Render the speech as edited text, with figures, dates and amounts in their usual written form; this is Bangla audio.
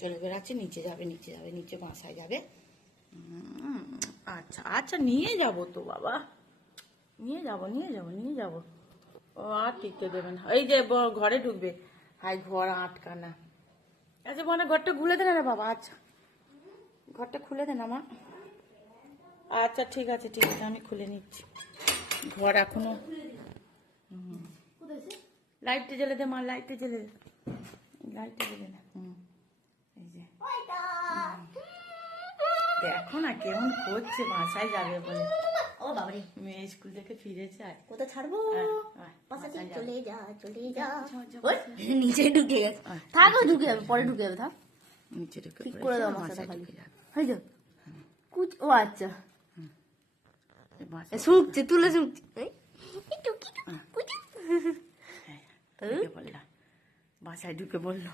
চলে বেড়াচ্ছে, নিচে যাবে, নিচে যাবে, নিচে বাসায় যাবে। আচ্ছা আচ্ছা, নিয়ে যাব তো বাবা, নিয়ে যাব, নিয়ে যাব, নিয়ে যাব। ও আর টিকতে দেবে না, এই যে ঘরে ঢুকবে। হাই, ঘর আটকানা। আচ্ছা মানে ঘরটা খুলে দেন না বাবা। আচ্ছা, ঘরটা খুলে দেন আমার। আচ্ছা ঠিক আছে, ঠিক আছে, আমি খুলে নিচ্ছি। ঘর এখনো লাইটটা জ্বেলে দে মা, লাইটটা জ্বেলে দে, লাইটটা জ্বেলে না। এই যে দেখো না কেমন করছে, বাসায় যাবে বলে। ও বাবারে, মেয়ে স্কুল থেকে ফিরেছে। আর কোথায় ছাড়বো? বাসাতে চলে যা, চলে যা। ওই, নিচে ঢুকে গেছে। থাক, ও ঢুকে যাবে, পরে ঢুকে যাবে। থাক, নিচে ঢুকে ঠিক করে দাও মাথাটা খালি। হয়ে যাও কুচ। ও আচ্ছা, শুকছে, তুলে শুকছে। বাসায় ঢুকে বললো